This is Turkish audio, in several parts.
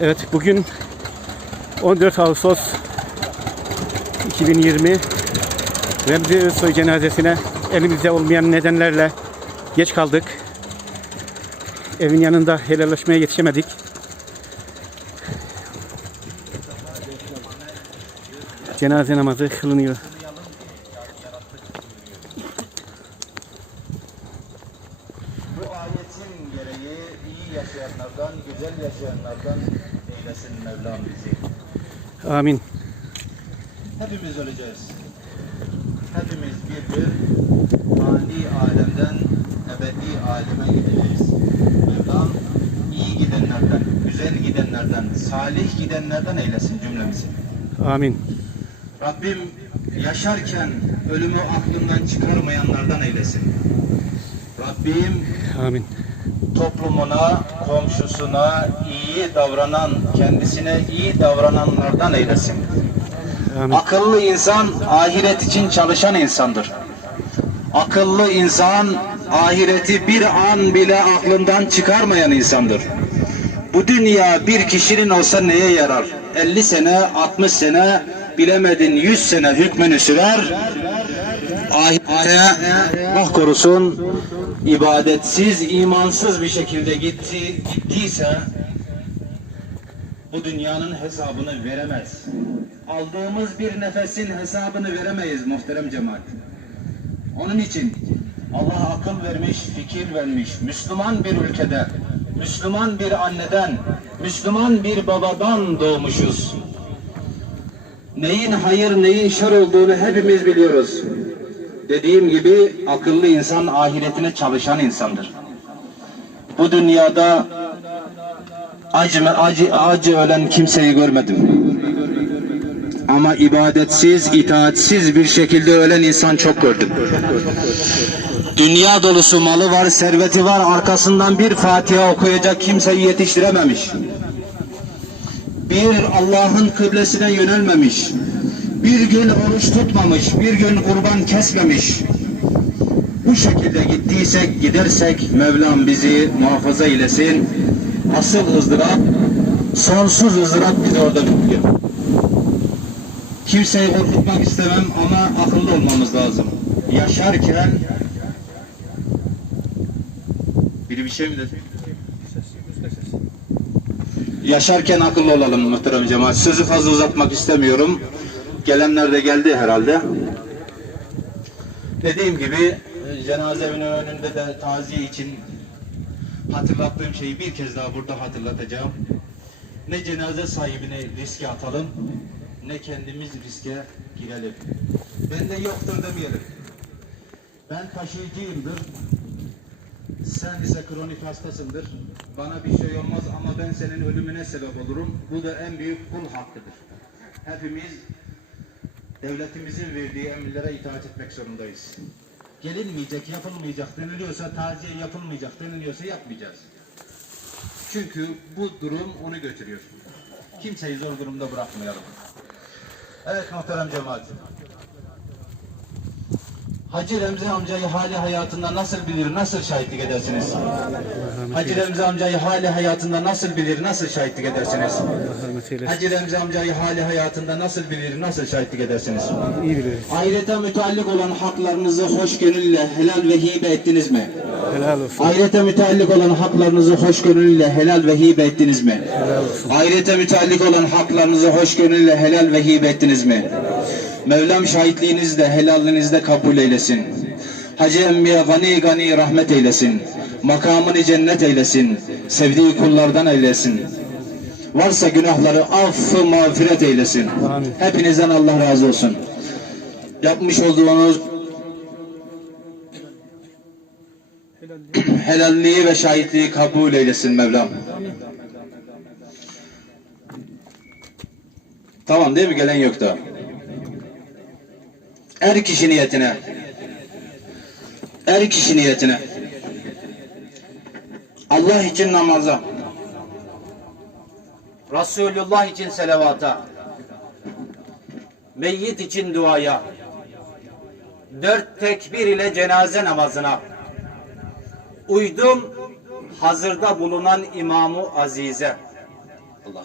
Evet bugün 14 Ağustos 2020 Remzi Özsoy cenazesine elimizde olmayan nedenlerle geç kaldık. Evin yanında helalleşmeye yetişemedik. Cenaze namazı kılınıyor. Ayetin gereği iyi yaşayanlardan, güzel yaşayanlardan eylesin Mevlam bizi. Amin. Hepimiz öleceğiz. Hepimiz bir gün fani alemden ebedi aleme gideceğiz. Mevlam iyi gidenlerden, güzel gidenlerden, salih gidenlerden eylesin cümlemizi. Amin. Rabbim yaşarken ölümü aklından çıkarmayanlardan eylesin. Rabbim Amin. Toplumuna, komşusuna iyi davranan, kendisine iyi davrananlardan eylesin. Amin. Akıllı insan ahiret için çalışan insandır. Akıllı insan ahireti bir an bile aklından çıkarmayan insandır. Bu dünya bir kişinin olsa neye yarar? 50 sene, 60 sene, bilemedin 100 sene hükmünü sürer. Ahirete Allah korusun ibadetsiz, imansız bir şekilde gitti, gittiyse bu dünyanın hesabını veremez. Aldığımız bir nefesin hesabını veremeyiz muhterem cemaat. Onun için Allah akıl vermiş, fikir vermiş. Müslüman bir ülkede, Müslüman bir anneden, Müslüman bir babadan doğmuşuz. Neyin hayır, neyin şer olduğunu hepimiz biliyoruz. Dediğim gibi akıllı insan ahiretine çalışan insandır. Bu dünyada acı, acı, acı ölen kimseyi görmedim. Ama ibadetsiz, itaatsiz bir şekilde ölen insan çok gördüm. Dünya dolusu malı var, serveti var, arkasından bir Fatiha okuyacak kimseyi yetiştirememiş. Bir Allah'ın kıblesine yönelmemiş. Bir gün oruç tutmamış, bir gün kurban kesmemiş. Bu şekilde gittiysek, gidersek Mevlam bizi muhafaza eylesin. Asıl ızdırap, sonsuz ızdırap bizi orada bekliyor. Kimseyi korkutmak istemem ama akıllı olmamız lazım. Yaşarken biri bir şey mi dedi? Yaşarken akıllı olalım muhterem cemaat. Sözü fazla uzatmak istemiyorum. Gelenler de geldi herhalde. Dediğim gibi e, cenazemin önünde de taziye için hatırlattığım şeyi bir kez daha burada hatırlatacağım. Ne cenaze sahibine riske atalım, ne kendimiz riske girelim. Bende yoktur demeyelim. Ben taşıyıcıyımdır. Sen ise kronik hastasındır. Bana bir şey olmaz ama ben senin ölümüne sebep olurum. Bu da en büyük kul hakkıdır. Hepimiz devletimizin verdiği emirlere itaat etmek zorundayız. Gelinmeyecek, yapılmayacak deniliyorsa, taziye yapılmayacak deniliyorsa yapmayacağız. Çünkü bu durum onu götürüyor. Kimseyi zor durumda bırakmayalım. Evet muhterem cemaat. Hacı Remzi amcayı hali hayatında nasıl bilir, nasıl şahitlik edersiniz? Hacı Remzi amcayı hali hayatında nasıl bilir, nasıl şahitlik edersiniz? Hacı Remzi amcayı hali hayatında nasıl bilir, nasıl şahitlik edersiniz? İyi biliriz. Ahirete müteallik olan haklarınızı hoşgörüyle helal ve hibe ettiniz mi? Helal olsun. Ahirete müteallik olan haklarınızı hoşgörüyle helal ve hibe ettiniz mi? Ahirete müteallik olan haklarınızı hoşgörüyle helal ve hibe ettiniz mi? Mevlam şahitliğinizi de helalinizde kabul eylesin. Hacı emmiye gani gani rahmet eylesin. Makamını cennet eylesin. Sevdiği kullardan eylesin. Varsa günahları affı mağfiret eylesin. Amin. Hepinizden Allah razı olsun. Yapmış olduğunuz helalliği ve şahitliği kabul eylesin Mevlam. Tamam değil mi? Gelen yok da. Er kişi niyetine. Er kişi niyetine. Allah için namaza. Resulullah için selavata. Meyyit için duaya. Dört tekbir ile cenaze namazına. Uydum hazırda bulunan İmamı Azize. Allah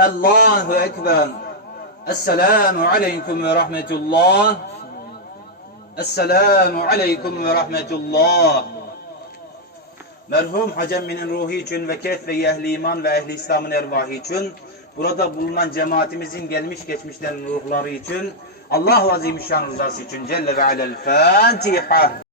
Allahu Ekber. Esselamu Aleyküm ve Rahmetullah. Esselamu Aleyküm ve Rahmetullah. Merhum Hacemmi'nin ruhu için ve kef ve ehli iman ve ehli İslam'ın ervahı için burada bulunan cemaatimizin gelmiş geçmişlerin ruhları için Allah-u Azimüşşan rızası için Celle ve Alel Fatiha.